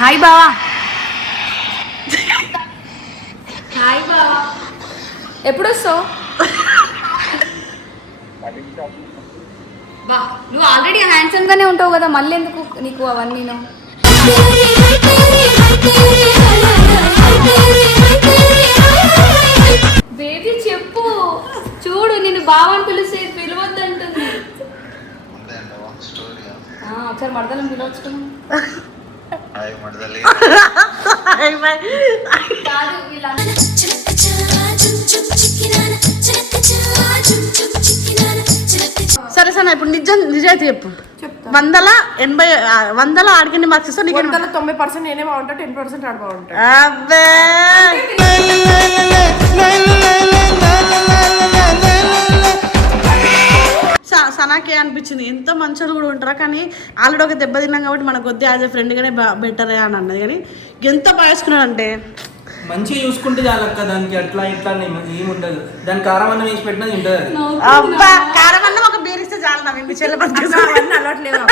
Hi బావా. Hi బావా. ఎప్పుడు వస్తావు? బా నువ్వు ఆల్రెడీ హ్యాండ్సమ్ గానే ఉంటావు కదా, మళ్ళీ ఎందుకు నీకు అవన్నీ? బేబీ చెప్పు, చూడు నిన్ను బావని పిలిస్తే పిలవద్దంటుంది. ఒకసారి మడతలను పిలవచ్చుకున్నాం. సరే సరే, ఇప్పుడు నిజాయితీ చెప్పు. 100 ఆడికి మార్క్స్ ఇస్తా. 90% నేనే బాగుంటా, 10% ఆడ బాగుంటా. అబ్బే సనాకే అనిపించింది. ఎంతో మంచోళ్ళు కూడా ఉంటారా, కానీ ఆల్రెడీ ఒక దెబ్బ తిన్నాం కాబట్టి మనకు వద్దే యాజ్ ఏ ఫ్రెండ్గానే బెటరే అని అన్నది. కానీ ఎంత బాగా అంటే మంచిగా చూసుకుంటే చాలక్క, దానికి అట్లా ఇట్లా ఏముండదు. దాని కారం అన్నం వేసి పెట్టినా తింటది. అబ్బా కారం అన్నం ఒక బీరిస్తే చాలు. నా మీ చెల్లె అలవాట్లేదు.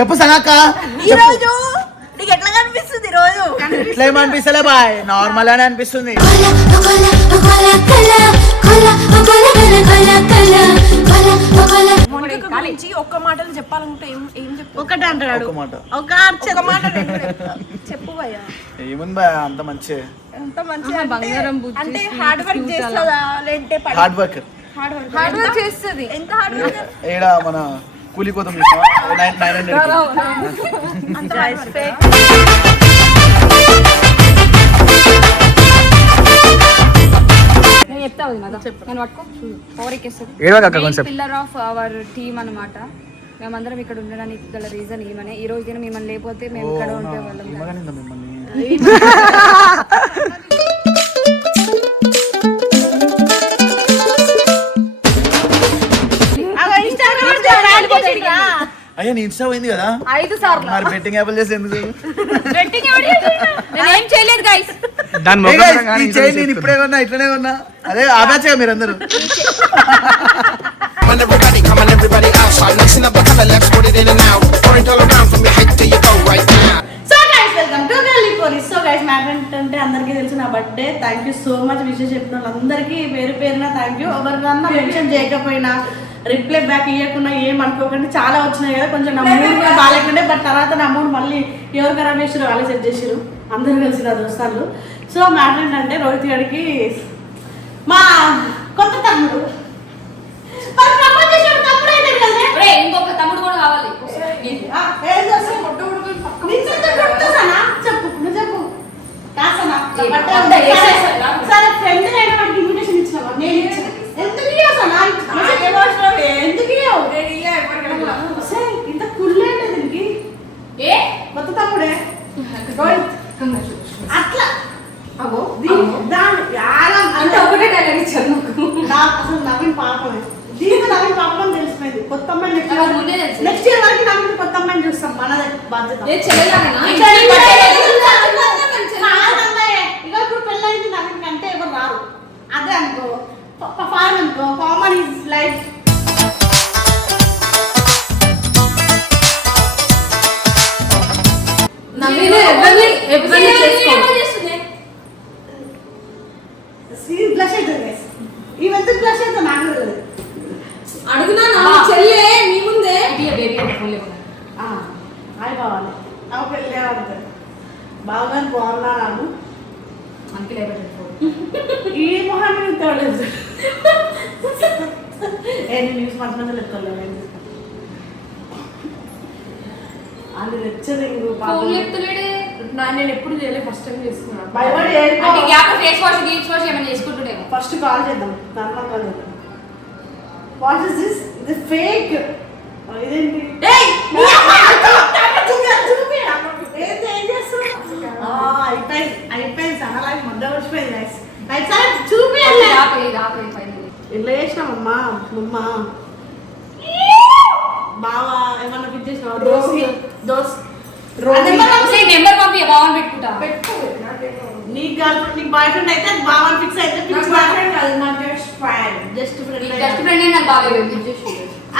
చెప్పు సనాక. ఈరోజు నీకు ఎట్లా కనిపిస్తుంది? రోజు ఇట్లా ఏమనిపిస్తలే బాయ్, నార్మల్ అని అనిపిస్తుంది. ఒక్క మాటలు చెప్పాలంటే ఏం చెప్పు? ఒకటి అంటాడు. ఒక మాట చెప్పు భయ్యా. ఏముంది బాయ్, అంత మంచి బంగారం అంటే హార్డ్ వర్క్ చేస్తుందా లేదంటే హార్డ్ వర్క్ చేస్తుంది? ఎంత హార్డ్ వర్క్? ఏడా మన కూలి కోతం 900. నేను చెప్తా నేను పట్టుకో. పిల్లర్ ఆఫ్ అవర్ టీమ్ అనమాట. మేమందరం ఇక్కడ ఉండడానికి గల రీజన్ ఏమనే, ఈ రోజు దిన మిమ్మల్ని లేకపోతే మేము ఇక్కడ ఉండే వాళ్ళం. అయ్యా నీ ఇన్స్టా పోయింది కదా 5 సార్లు. మరి బెట్టింగ్ యాప్లు చేసి ఎందుకు? నేను ఏం చేయలేదు గైస్. నేను ఇప్పుడే కొన్నా, ఇట్లనే కొన్నా. అదే ఆ బ్యాచ్ మీరందరూ. అందరికీ తెలుసు నా birthday. Thank you so much. విషయం చెప్పిన వాళ్ళందరికీ పేరు పేరున థ్యాంక్ యూ. ఎవరికన్నా మెన్షన్ చేయకపోయినా, రిప్లై బ్యాక్ ఇవ్వకుండా ఏమనుకోకండి. చాలా వచ్చినాయి కదా, కొంచెం నా మూడు కూడా బాగాలేకుండే. బట్ తర్వాత నా మూడు మళ్ళీ ఎవరు ఖరాబ్ చేసారు వాళ్ళే సెట్ చేసారు. అందరూ కలిసి నా దోస్తాలు. సో మ్యాటర్ ఏంటంటే, రోహిత్ గారికి మా కొత్త తమ్ముడు ఇంకొక తమ్ముడు కూడా కావాలి. చెప్పు చెప్పు. సరే ఫ్రెండ్ అయినా వాడికి ఇన్విటేషన్ ఇచ్చినావా? నేను ఇచ్చాను. ఎందుకు ఇంత కుళ్ళేంటే దీనికి? కొత్త తమ్ముడే అట్లా అంటే ఒకటే డైలాగ్ ఇచ్చాను. అసలు నవీన్ పాపమే. దీనికి నవీన్ పాపం అని తెలిసిపోయింది. కొత్త అమ్మాయి నెక్స్ట్ ఇయర్ వరకు నవీన్ కొత్త అమ్మాయిని చూస్తాం. మనదే బాధ్యత. ఇక ఇప్పుడు పెళ్ళైంది నవీన్ కంటే ఎవరు రారు. అదే అనుకో, ఫైన్ అనుకో. Common is life. అడుగునా చెల్లె మీ ముందే కావాలి. పెళ్ళి బాగా బాగున్నాను. ఈ మొహాన్ని తోడలేదు. న్యూస్ మంచి మంది లెక్కలేదు. అది తెచ్చదు. నేను ఎప్పుడు చేయలేదు, ఫస్ట్ టైం చేస్తున్నాను. ఫస్ట్ కాల్ చేద్దాం, తర్వాత కాల్ చేద్దాం. What is this? ఇది ఫేక్. ఇదేంటి? అయిపోయింది. సనలాగి ముద్ద వచ్చిపోయింది. చూపించాలి. ఇట్లా చేసినామమ్మా. అమ్మ బావా ఏమన్నా ఫిట్ చేసినావా? దోస్ నెంబర్ పంపి బావని పెట్టుకుంటా. నీకు బాయ్ ఫ్రెండ్ అయితే బావని ఫిక్స్ అయితే బాయ్ ఫ్రెండ్ కాదు, నా just friend. Just friend just friend నాకు బాగా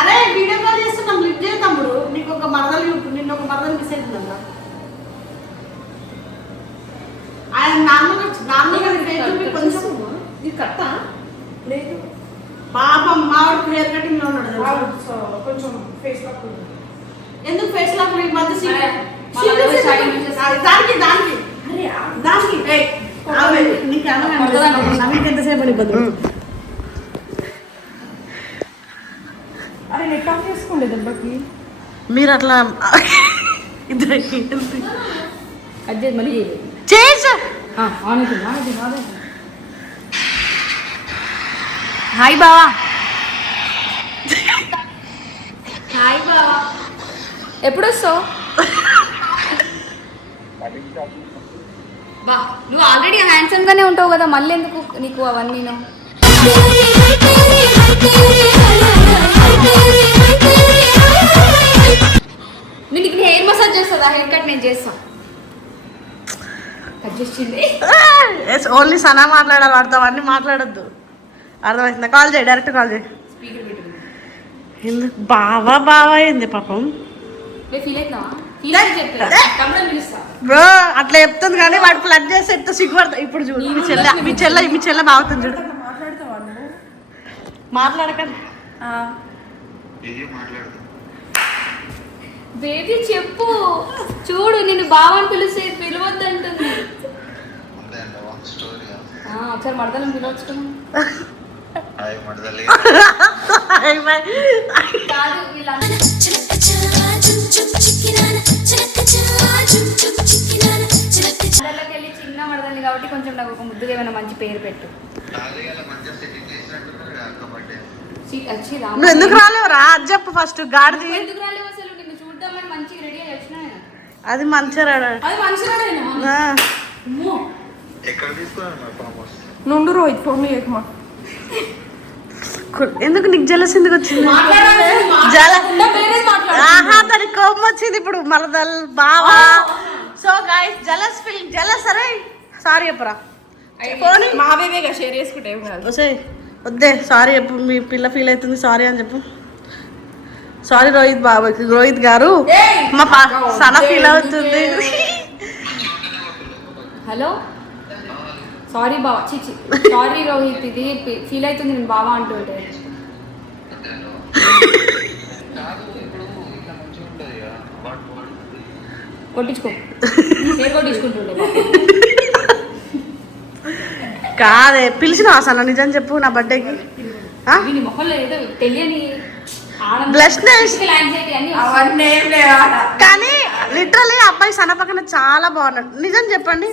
అరే వీడియో కాల్ చేస్తున్నాం లిఫ్ట్ చేయ తమ్ముడు నీకు ఒక మరదలు నిన్న ఒక మరదలు మిస్ అవుతుందన్న ఆయన నార్మల్గా కొంచెం ఇది కట్ట లేదు పాపం మావాడు హెయిర్ కటింగ్ లో ఉన్నాడు కొంచెం ఫేస్ లాక్ ఎందుకు ఫేస్ లాక్ ఈ మధ్య దానికి దానికి నీకు నవీన్కి ఎంతసేపు పడిపోతుంది అరే నెట్ ఆఫ్ చేసుకోండి దెబ్బకి మీరు అట్లా ఇద్దరికి అదే మళ్ళీ చేసా హాయ్ బావా హాయ్ బావా ఎప్పుడు వస్తావు బా నువ్వు ఆల్రెడీ హ్యాండ్సమ్ గానే ఉంటావు కదా మళ్ళీ ఎందుకు నీకు అవన్నీ నేను ఇక్కడ హెయిర్ మసాజ్ చేస్తుందా హెయిర్ కట్ నేను చేస్తాను కట్ చేసింది ఓన్లీ సనా మాట్లాడాలి వాడితో అన్నీ మాట్లాడద్దు అర్థమవుతుందా కాల్ చేయి డైరెక్ట్ కాల్ చేయి స్పీకర్ పెట్టు ఎందుకు బావా ఏంది పాపం ఫీల్ అవుతున్నావా ఫీల్ అయితే చెప్తా కమలా పిలుస్తా బ్రో అట్లా చెప్తుంది కానీ వాడు ఫ్లడ్ చేస్తే చెప్తే సిగ్గుపడతా ఇప్పుడు చూడు మీ చెల్ల బాగుతుంది చూడు మాట్లాడకండి బేబీ చెప్పు చూడు నేను బావని పిలిస్తే పిలవద్దంటుంది ఒకసారి మడతలను పిలవచ్చుకున్నాం కాదు వీళ్ళందరూ వెళ్ళి చిన్న మడతల్ని కాబట్టి కొంచెం నాకు ఒక ముద్దుగా ఏమైనా మంచి పేరు పెట్టు నువ్వు ఎందుకు రాలేవురా అది చెప్పు ఫస్ట్ గాడిది ఎందుకు రాలేవు అసలు నిన్ను చూద్దామని మంచిగా రెడీ అయ్యి వచ్చినా నేను అది మంచిగా అది మంచిగా నుండు రోహిత్ ఫోన్ చేయకమా ఎందుకు నీకు జలస్ ఎందుకు వచ్చింది దానికి కోపం వచ్చింది ఇప్పుడు మరదల్ బావా so guys jealous feeling jealous అరే సారీ చెప్పరా మా బేబీగా షేర్ చేసుకుంటే ఏం కాదు వద్దే సారీ చెప్పు మీ పిల్ల ఫీల్ అవుతుంది సారీ అని చెప్పు సారీ రోహిత్ గారు మా సన ఫీల్ అవుతుంది హలో సారీ బావా చిచి సారీ రోహిత్ ఇది ఫీల్ అవుతుంది నేను బావా అంటుంటే కొట్టించుకో ఏ కొట్టించుకుంటుండే కాదే పిలిచిన అసలు నిజం చెప్పు నా బర్త్డేకి నీ మొహంలో ఏదో తెలియని కానీ లిటరలీ అబ్బాయి సన్న పక్కన చాలా బాగున్నాడు నిజం చెప్పండి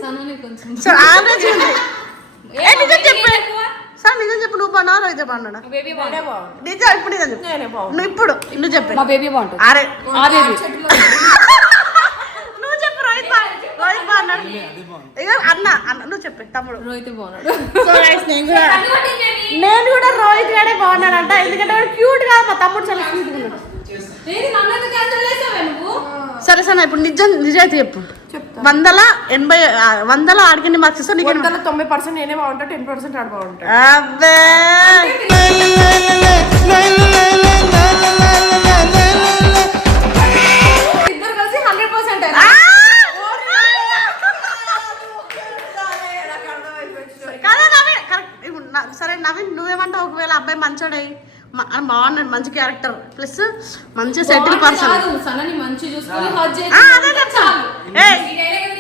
సార్ యావరేజ్ ఉంది నిజం చెప్పండి సార్ నిజం చెప్పు నువ్వు బాగున్నావు అయితే బాగున్నాడా నిజం ఇప్పుడు నిజం చెప్పు నువ్వు ఇప్పుడు నువ్వు చెప్పు మా బేబీ బాగుంటుంది అరే నువ్వు చెప్పు రోహిత్ బాగున్నాడు ఇక అన్న నువ్వు చెప్పు తమ్ముడు రోహిత్ బాగున్నాడు నేను కూడా రోహిత్ గారే బాగున్నాడంట ఎందుకంటే వాడు క్యూట్ గా మా తమ్ముడు చాలా క్యూట్ ఉన్నాడు సరే సరే ఇప్పుడు నిజాయితీ చెప్పు 100 ఆడికి మార్క్స్ ఇస్తా నీకు 90% నేనే బాగుంటా 10% ఆడ బాగుంటా అబ్బే ఇద్దరు కలిసి 100% సరే నవీన్ నువ్వేమంటావు ఒకవేళ అబ్బాయి మంచోడై బాగున్నాడు మంచి క్యారెక్టర్ ప్లస్ మంచి సెటిల్ పర్సన్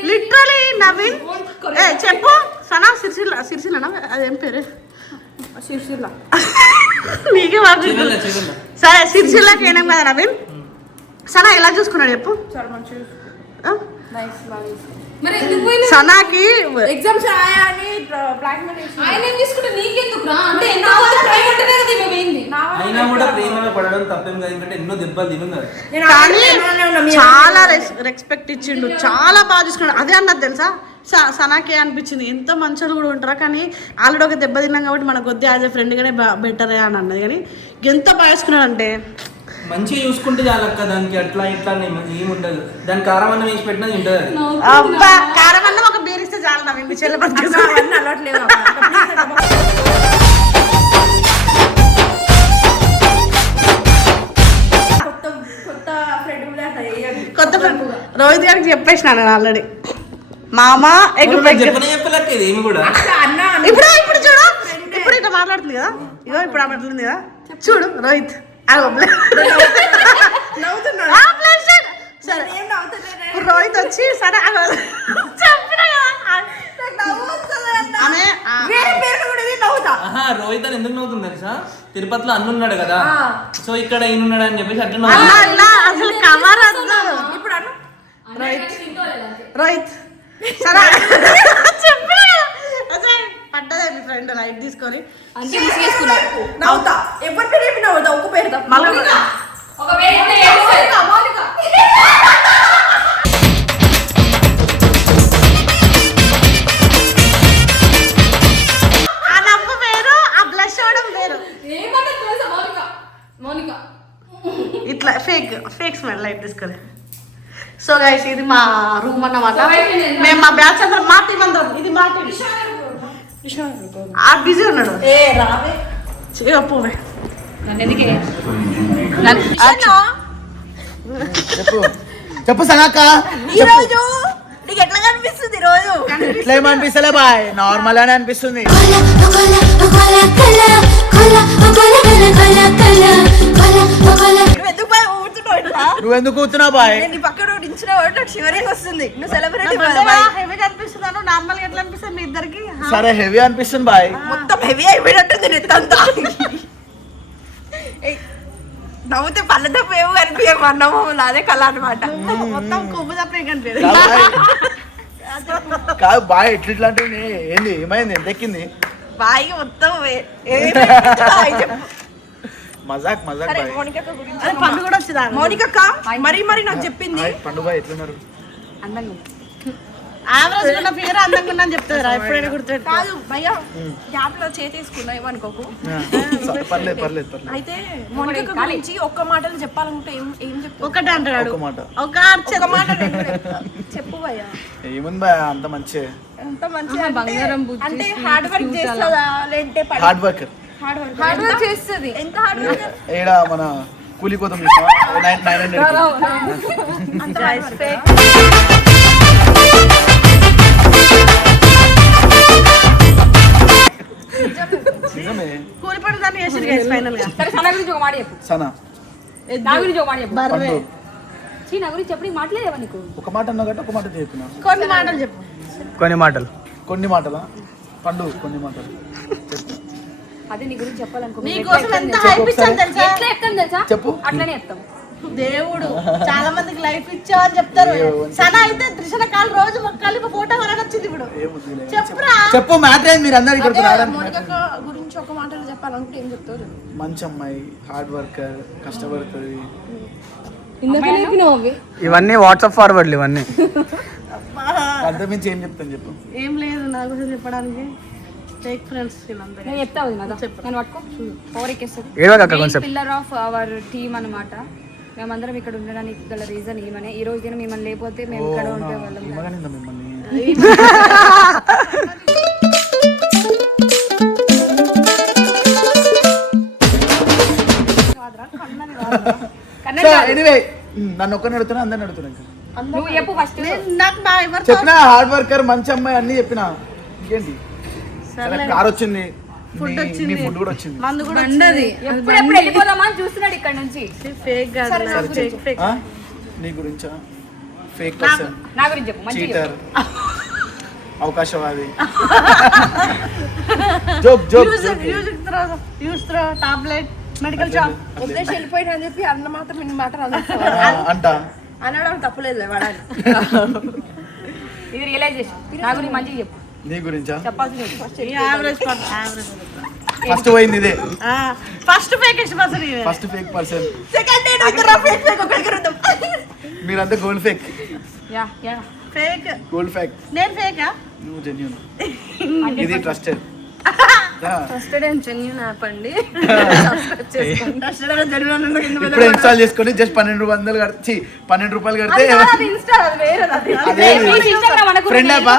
లిటరలీ నవీన్ చెప్పు సనా సిరిసిల్ల అదేం పేరు శిర్షిల్ల నీకే సరే సిరిసిల్లకి ఏనాం కదా నవీన్ సనా ఎలా చూసుకున్నాడు చెప్పు సనాకి ఎగ్జామ్స్ రాయని బ్లాక్ మెయిల్ చేసి ఆయన ఏం తీసుకుంటే నీకెందుకు రా అంటే అయినా కూడా ప్రేమలో పడడం తప్పేం కాదు ఎందుకంటే ఎన్నో దెబ్బలు తినున్నారు కానీ చాలా రెస్పెక్ట్ ఇచ్చిండు చాలా బాగా చూసుకున్నాడు అదే అన్నది తెలుసా సనాకే అనిపించింది ఎంతో మంచోళ్ళు కూడా ఉంటారా కానీ ఆల్రెడీ ఒక దెబ్బ తిన్నాం కాబట్టి మనకు వద్దే యాజ్ ఎ ఫ్రెండ్ గానే బెటరే అని అన్నది కానీ ఎంత బాగా చూసుకున్నాడు అంటే మంచిగా చూసుకుంటే చాలక్క దానికి అట్లా ఇట్లా ఏముండదు దాని కారం అన్నం వేసి పెట్టినా తింటది అది అబ్బా కారం అన్నం ఒక బీరిస్తే చాలు నవీన్ మీ చెల్లె అలవాట్లేదు రోహిత్ గారికి చెప్పేసిన నేను ఆల్రెడీ మామ ఎగ్ చెప్పలేక ఇది ఏమి కూడా ఇప్పుడు చూడు ఇప్పుడు ఇట్లా మాట్లాడుతుంది కదా ఇగో ఇప్పుడు మాట్లాడుతుంది కదా చూడు రోహిత్ సరే ఇప్పుడు రోహిత్ వచ్చి సరే రోహిత్ అని ఎందుకు నవ్వుతుంది తెలుసా తిరుపతిలో అన్నున్నాడు కదా సో ఇక్కడ ఈయనున్నాడు అని చెప్పేసి అట్లా అసలు కవర్ ఇప్పుడు రోహిత్ సరే పడ్డదే మీ ఫ్రెండ్ లైట్ తీసుకొని అంతే ముసుగేసుకున్నా నవ్వుతా ఎవరి పేరు చెప్పి నవ్వుతా ఒక్క పేరుతో ఆ నవ్వు వేరు ఆ బ్లష్ అవడం వేరు ఇట్లా ఫేక్ స్మెల్ లైట్ తీసుకొని సో గైస్ ఇది మా రూమ్ అన్నమాట మేము మా బ్యాచ్ అందరం మా టీం అందరం ఇది మా టీం ఆ బిజీ ఉన్నాడు పోవే చెప్పు సనాక ఈరోజు నీకు ఎట్లా కనిపిస్తుంది రోజు ఇట్లా ఏమనిపిస్తలే బాయ్ నార్మల్ అని అనిపిస్తుంది ఎందుకు బాయ్ ఊరుతున్నావు ఇట్లా నువ్వు ఎందుకు కూర్చున్నావు బాయ్ నేను నీ పక్కన ఉంచిన నాకు షివరింగ్ వస్తుంది నువ్వు సెలబ్రిటీ హెవీ కనిపిస్తున్నాను నార్మల్ ఎట్లా అనిపిస్తుంది మీ ఇద్దరికి సరే హెవీ అనిపిస్తుంది బాయ్ మొత్తం హెవీ అయిపోయినట్టుంది నెత్తంతా నవ్వుతే పళ్ళ తప్ప ఏమో కనిపించము అన్నము అదే కళ అనమాట మొత్తం కొవ్వు తప్ప ఏం కనిపించదు కాదు బాయ్ ఎట్లా అంటే ఏంది ఏమైంది ఎంత ఎక్కింది బాయ్ మొత్తం మజాక్ మజాక్ బాయ్ అది పండు కూడా వచ్చిందా మౌనిక మరి నాకు చెప్పింది హాయ్ పండు బాయ్ ఎట్లున్నారు అందంగా యావరేజ్ ఉన్న ఫిగర్ అందంగా ఉందని చెప్తారా ఎప్పుడైనా గుర్తుపెట్టు కాదు భయ్యా గ్యాప్ లో చేతేసుకున్నా ఏమనుకోకు పర్లేదు పర్లేదు పర్లేదు అయితే మౌనిక గురించి ఒక్క మాటలు చెప్పాలనుకుంటే ఏం చెప్తావు ఒకటే అంటాడు ఒక మాట ఒక మాట చెప్పు భయ్యా ఏముంది బాయ్ అంత మంచి ఎంత మంచిగా బంగారం అంటే హార్డ్ వర్క్ చేస్తుందా లేదంటే హార్డ్ వర్కర్ హార్డ్ వర్క్ చేస్తుంది ఎంత హార్డ్ వర్క్ ఏడ మన కూలి కోతం 900 నిజమే కూలిపడి దాన్ని చేసారు గైస్ ఫైనల్ గా సరే సనా గురించి ఒక మాట చెప్పు సనా నా గురించి ఒక మాట చెప్పు పండు చీ నా గురించి చెప్పి మాట్లాడేవా నీకు ఒక మాట అన్నా కాబట్టి ఒక మాట చెప్పిన కొన్ని మాటలు చెప్పు కొన్ని మాటలా పండు కొన్ని మాటలు అదే నీ గురించి చెప్పాలనుకో నీ కోసం ఎంత హైప్ ఇచ్చాను తెలుసా ఎట్లా చెప్తాం తెలుసా చెప్పు. అట్లనే చెప్తాం దేవుడు చాలా మందికి లైఫ్ ఇచ్చావు అని చెప్తారు సనా అయితే త్రిషణ కాలు రోజు మొక్కాలి ఫోటో కొనకొచ్చింది ఇప్పుడు చెప్పురా చెప్పు మ్యాటర్ ఏంది మీరు అందరు ఇక్కడికి రావడానికి మౌనిక గురించి ఒక మాటలు చెప్పాలనుకుంటే ఏం చెప్తావు చెప్పు. మంచి అమ్మాయి హార్డ్ వర్కర్ కష్టపడుతుంది ఇవన్నీ వాట్సాప్ ఫార్వర్డ్లు ఇవన్నీ అంత మించి ఏం చెప్తాను చెప్పు ఏం లేదు నా గురించి చెప్పడానికి టేక్ ఫ్రెండ్స్ వీళ్ళందరూ నేను చెప్తా వదినా నేను పట్టుకో పవర్ ఎక్కేస్తుంది ఏడవక కొంచెం పిల్లర్ ఆఫ్ అవర్ టీమ్ అన్నమాట మేమందరం ఇక్కడ ఉండడానికి గల రీజన్ ఏమనే ఈ రోజు దినం మిమ్మల్ని లేకపోతే మేము ఇక్కడ ఉండే వాళ్ళం ఏమగానిందా మిమ్మల్ని ఎనీవే నన్ను ఒక్కరిని అడుగుతున్నా అందరిని అడుగుతున్నా ఇంకా నువ్వు చెప్పు ఫస్ట్ నాకు మా ఎవరు చెప్పిన హార్డ్ వర్కర్ మంచి అమ్మాయి అన్ని చెప్పిన ఇంకేంటి సరే కార్ వచ్చింది ఫుడ్ వచ్చింది నీ ఫుడ్ కూడా వచ్చింది మందు కూడా ఎప్పుడు ఎప్పుడు వెళ్ళిపోదామా అని చూస్తున్నాడు ఇక్కడ నుంచి ఫేక్ ఫేక్ ఆ? నీ గురించా ఫేక్ పర్సన్ నా గురించి చెప్పు మంచిగా చీటర్ అవకాశవాది joke joke use throw tablet medical shop ఉద్దేశం వెళ్ళిపోయినా అని చెప్పి అన్న మాత్రం ఇన్ని మాటలు అంట అనడం తప్పులేదు వాడాలి ఇది రియలైజేషన్ నా గురించి మంచిగా చెప్పు నీ గురించా చెప్పాల్సింది యావరేజ్ ఫస్ట్ పోయింది ఇదే first fake person first fake person second day ఇద్దరు ఫేక్ ఫేక్ ఒకరికి రుద్దాం మీరంతా gold fake yeah yeah fake gold fake నేను ఫేకా నువ్వు జెన్యూన్ ఇది trusted trusted and genuine app అండి ఇప్పుడు ఇన్స్టాల్ చేసుకొని జస్ట్ 1200 కడితే 12 రూపాయలు కడితే ఇన్స్టా వేరే అదే ఇన్స్టాగ్రామ్ అనుకో ఫ్రెండ్ యాపా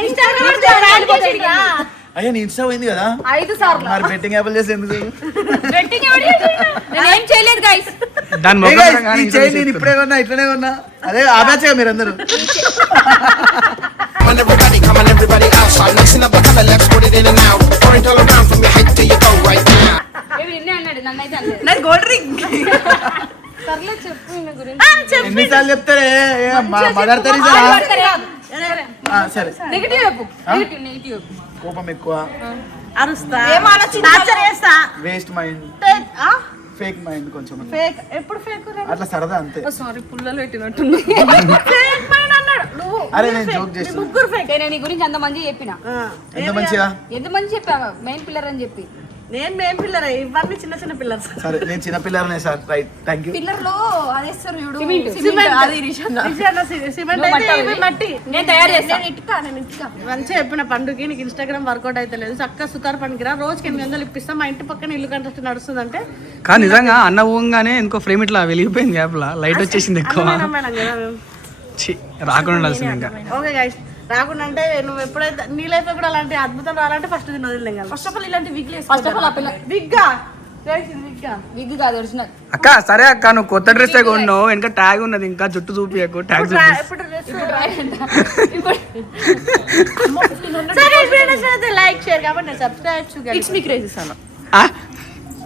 ఇన్స్టాగ్రామ్ అయ్యా నీ ఇన్స్టా పోయింది కదా 5 సార్లు మరి బెట్టింగ్ యాప్లు చేసి ఎందుకు బెట్టింగ్ ఎవరు చేసిండు? నేను ఏం చేయలేదు గైస్ దాని Hey ముఖం guys, కానీ ఈ చైన్ నేను ఇప్పుడే కొన్నా ఇట్లనే కొన్నా అదే ఆ బ్యాచ్ మీరందరూ on everybody, come on everybody outside. Listen up, the let's put it in and out. Point all around from your head to your toe right now. ఏమి నిన్నే అన్నాడు నన్ను అయితే అన్నాడు నాకు గోల్డ్ రింగ్ సర్లే చెప్పు ఈయన గురించి ఎన్నిసార్లు చెప్తారే మదర్ తెరీసా సరే నెగిటివ్ చెప్పు నెగిటివ్ చెప్పు కోపం ఎక్కువ అరుస్తా ఏం ఆలోచించి టార్చర్ చేస్తా వేస్ట్ మైండ్ ఫేక్ మైండ్ కొంచెం ఫేక్ ఎప్పుడు ఫేక్ అట్లా సరదా అంతే సారీ పుల్లలు పెట్టినట్టుంది ఫేక్ మైండ్ అన్నాడు నువ్వు అరే నేను జోక్ చేస్తాను ముగ్గురు ఫేక్ నేను నీ గురించి అంత మంది చెప్పిన ఎంత మంచిగా ఎంత మంది చెప్పావా మెయిన్ పిల్లర్ అని చెప్పి నేను మెయిన్ పిల్లర్ ఇవన్నీ చిన్న చిన్న పిల్లర్స్ సరే నేను చిన్న పిల్లర్నే sir right thank you pillar లో అదేస్తారు చూడు సిమెంట్. సిమెంట్ అది రిషన్న సిమెంట్ నువ్వు అయితే మట్టి ఇవి మట్టి నేను తయారు చేస్తాను నేను ఇటుక నేను ఇటుక మంచిగా చెప్పిన పండుగకి నీకు ఇన్స్టాగ్రామ్ వర్కౌట్ అయితే లేదు చక్కగా సుతార్ పనికిరా రోజుకి 800 ఇప్పిస్తాం మా ఇంటి పక్కన ఇల్లు కంటెస్ట్ నడుస్తుందంటే కానీ నిజంగా అన్న ఊగానే ఇంకో ఫ్రేమ్ ఇట్లా వెలిగిపోయింది గ్యాప్ లా లైట్ వచ్చేసింది ఎక్కువ మేడం కదా మేము ఛీ, రాకుండా ఉండాల్సింది ఇంకా ఓకే గైస్ రాకుండా అంటే నువ్వు ఎప్పుడైతే నీ లైఫ్ కూడా అలాంటి అద్భుతం రావాలంటే ఫస్ట్ దీన్ని వదిలేం కదా ఫస్ట్ ఆఫ్ ఆల్ ఇలాంటి వీక్లీ ఫస్ట్ ఆఫ్ ఆల్ ఆ పిల్ల విగ్గా గైస్ ఇది విగ్గా విగ్ కాదు ఒరిజినల్ అక్క సరే అక్క నువ్వు కొత్త డ్రెస్ కొన్నావు ఇంకా ట్యాగ్ ఉన్నది ఇంకా జుట్టు చూపియకు ట్యాగ్ చూపి ఇప్పుడు ఇప్పుడు సరే లైక్ షేర్ కాబట్టి నేను subscribe it's me crazy sir ఆ?